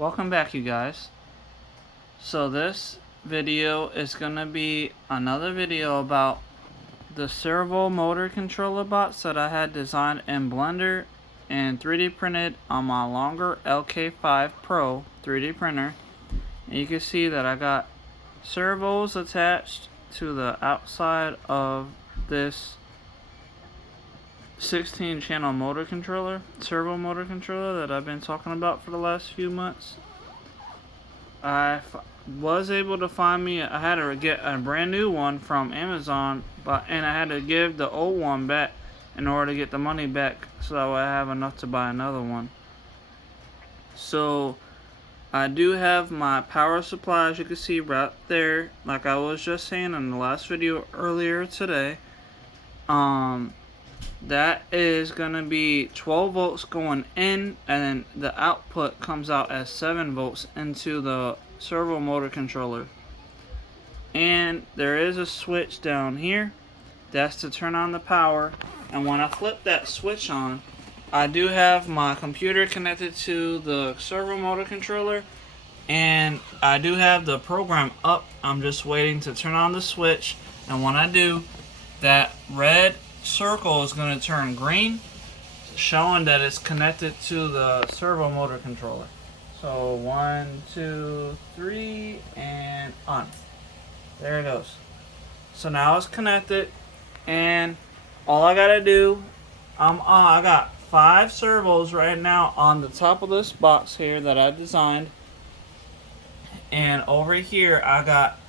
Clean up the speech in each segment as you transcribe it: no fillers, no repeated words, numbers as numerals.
Welcome back, you guys. So this video is gonna be another video about the servo motor controller box that I had designed in Blender and 3D printed on my longer LK5 Pro 3D printer. And you can see that I got servos attached to the outside of this 16 channel motor controller, servo motor controller that I've been talking about for the last few months. I was able to find me, I had to get a brand new one from Amazon, and I had to give the old one back in order to get the money back so that way I have enough to buy another one. So I do have my power supply, as you can see right there, like I was just saying in the last video earlier today. That is going to be 12 volts going in, and then the output comes out as 7 volts into the servo motor controller. And there is a switch down here that's to turn on the power, and when I flip that switch on, I do have my computer connected to the servo motor controller, and I do have the program up. I'm just waiting to turn on the switch, and when I do, that red circle is going to turn green, showing that it's connected to the servo motor controller. So 1, 2, 3, and on. There it goes. So now it's connected, and all I gotta do, I got 5 servos right now on the top of this box here that I designed, and over here I got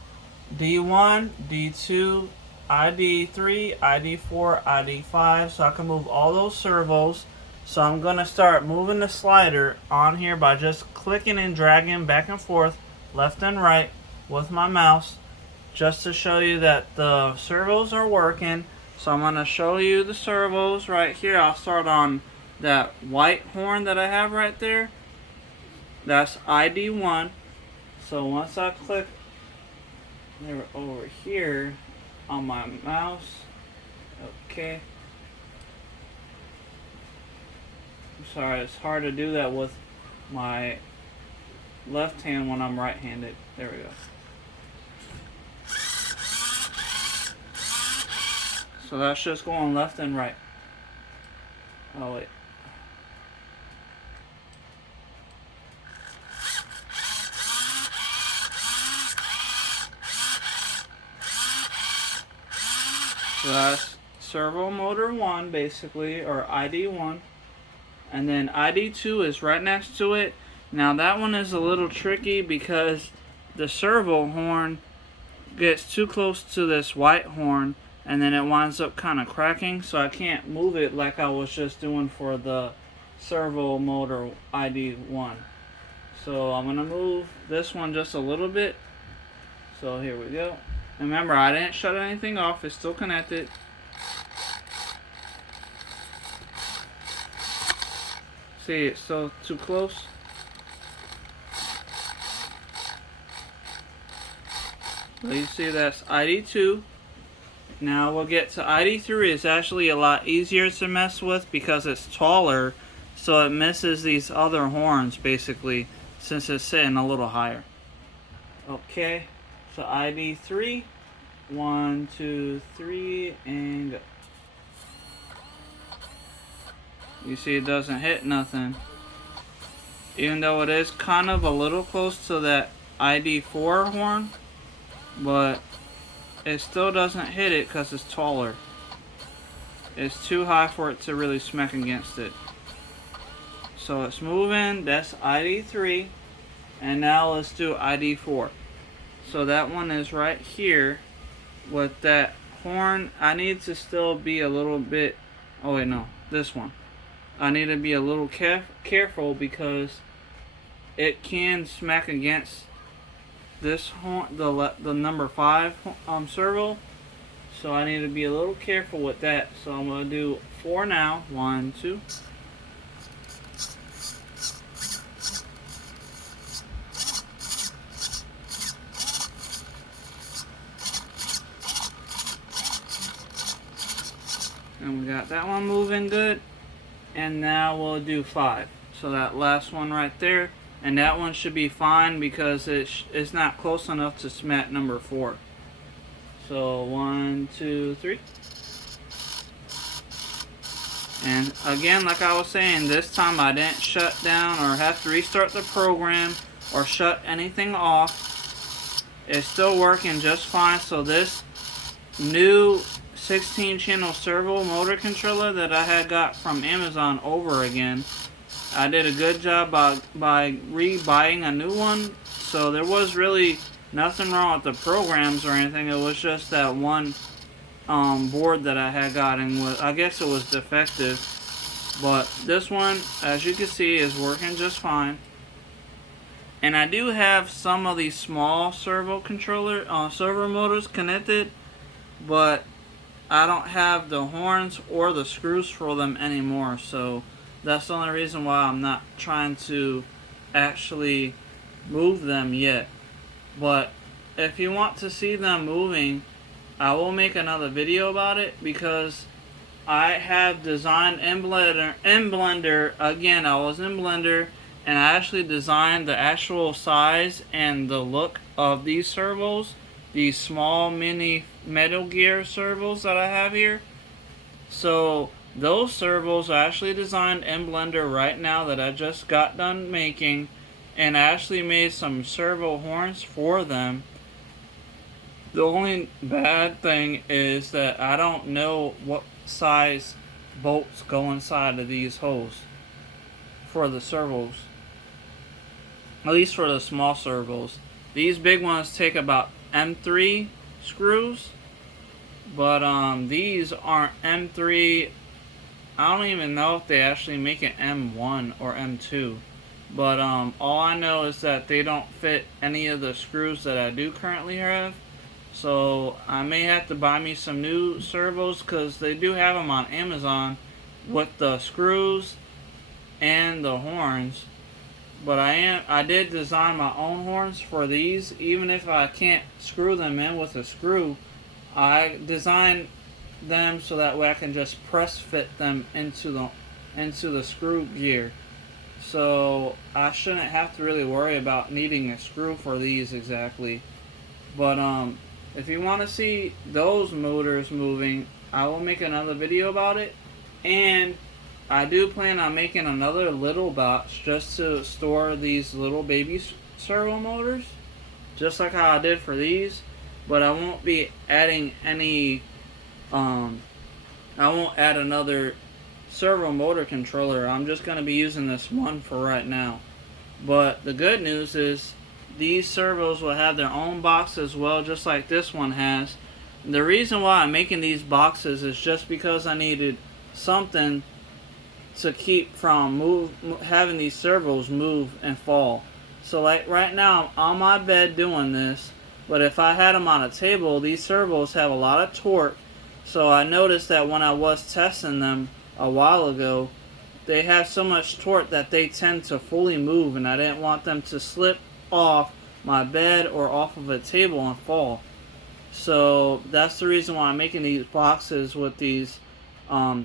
D1, D2, ID3, ID4, ID5, so I can move all those servos. So I'm going to start moving the slider on here by just clicking and dragging back and forth, left and right with my mouse, just to show you that the servos are working. So I'm going to show you the servos right here. I'll start on that white horn that I have right there. That's ID1. So once I click over here on my mouse, okay. I'm sorry, it's hard to do that with my left hand when I'm right-handed. There we go. So that's just going left and right. Oh wait. So that's servo motor 1 basically, or ID1. And then ID2 is right next to it. Now that one is a little tricky because the servo horn gets too close to this white horn and then it winds up kind of cracking, so I can't move it like I was just doing for the servo motor ID1. So I'm going to move this one just a little bit. So here we go. Remember, I didn't shut anything off, it's still connected. See, it's still too close. So you see that's ID2. Now we'll get to ID3. It's actually a lot easier to mess with because it's taller, so it misses these other horns basically, since it's sitting a little higher. Okay, so ID3. 1, 2, 3, and go. You see it doesn't hit nothing, even though it is kind of a little close to that ID4 horn, but it still doesn't hit it because it's taller. It's too high for it to really smack against it. So it's moving. That's ID3, and now let's do ID4. So that one is right here with that horn. I need to still be a little bit, oh wait, no, this one. I need to be a little careful because it can smack against this horn, the number 5 servo. So I need to be a little careful with that. So I'm going to do 4 now. 1, 2. And we got that one moving good. And now we'll do 5. So that last one right there and that one should be fine because it's not close enough to smack number 4. So 1, 2, 3. And again, like I was saying, this time I didn't shut down or have to restart the program or shut anything off. It's still working just fine. So this new 16 channel servo motor controller that I had got from Amazon over again, I did a good job by rebuying a new one. So there was really nothing wrong with the programs or anything. It was just that one board that I had gotten, I guess it was defective. But this one, as you can see, is working just fine. And I do have some of these small servo motors connected, but I don't have the horns or the screws for them anymore. So that's the only reason why I'm not trying to actually move them yet. But if you want to see them moving, I will make another video about it, because I have designed in Blender. Again, I was in Blender and I actually designed the actual size and the look of these servos, these small mini Metal Gear servos that I have here. So those servos are actually designed in Blender right now that I just got done making, and I actually made some servo horns for them. The only bad thing is that I don't know what size bolts go inside of these holes for the servos. At least for the small servos. These big ones take about M3 screws, but these aren't M3. I don't even know if they actually make it M1 or M2. But all I know is that they don't fit any of the screws that I do currently have. So I may have to buy me some new servos, because they do have them on Amazon with the screws and the horns. But I did design my own horns for these. Even if I can't screw them in with a screw, I designed them so that way I can just press fit them into the screw gear. So I shouldn't have to really worry about needing a screw for these exactly. But if you want to see those motors moving, I will make another video about it. And I do plan on making another little box just to store these little baby servo motors, just like how I did for these. But I won't be adding any I won't add another servo motor controller. I'm just going to be using this one for right now. But the good news is these servos will have their own box as well, just like this one has. The reason why I'm making these boxes is just because I needed something to keep from having these servos move and fall. So like right now I'm on my bed doing this, but if I had them on a table, these servos have a lot of torque. So I noticed that when I was testing them a while ago, they have so much torque that they tend to fully move, and I didn't want them to slip off my bed or off of a table and fall. So that's the reason why I'm making these boxes with these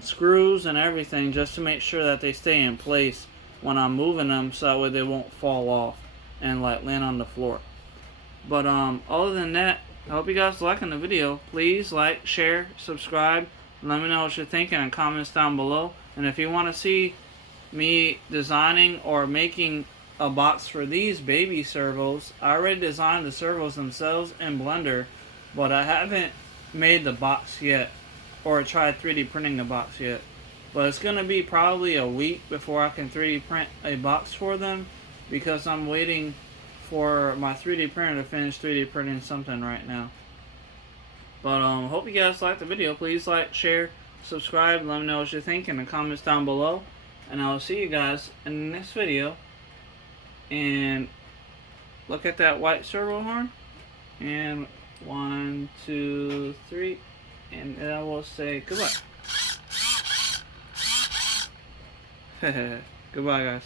screws and everything, just to make sure that they stay in place when I'm moving them, so that way they won't fall off and like land on the floor. But other than that, I hope you guys are liking the video. Please like, share, subscribe, and let me know what you're thinking in comments down below. And if you want to see me designing or making a box for these baby servos, I already designed the servos themselves in Blender, but I haven't made the box yet or tried 3D printing the box yet. But it's going to be probably a week before I can 3D print a box for them, because I'm waiting for my 3D printer to finish 3D printing something right now. But hope you guys liked the video. Please like, share, subscribe, let me know what you think in the comments down below. And I will see you guys in the next video. And look at that white servo horn. And 1, 2, 3. And I will say goodbye. Goodbye, guys.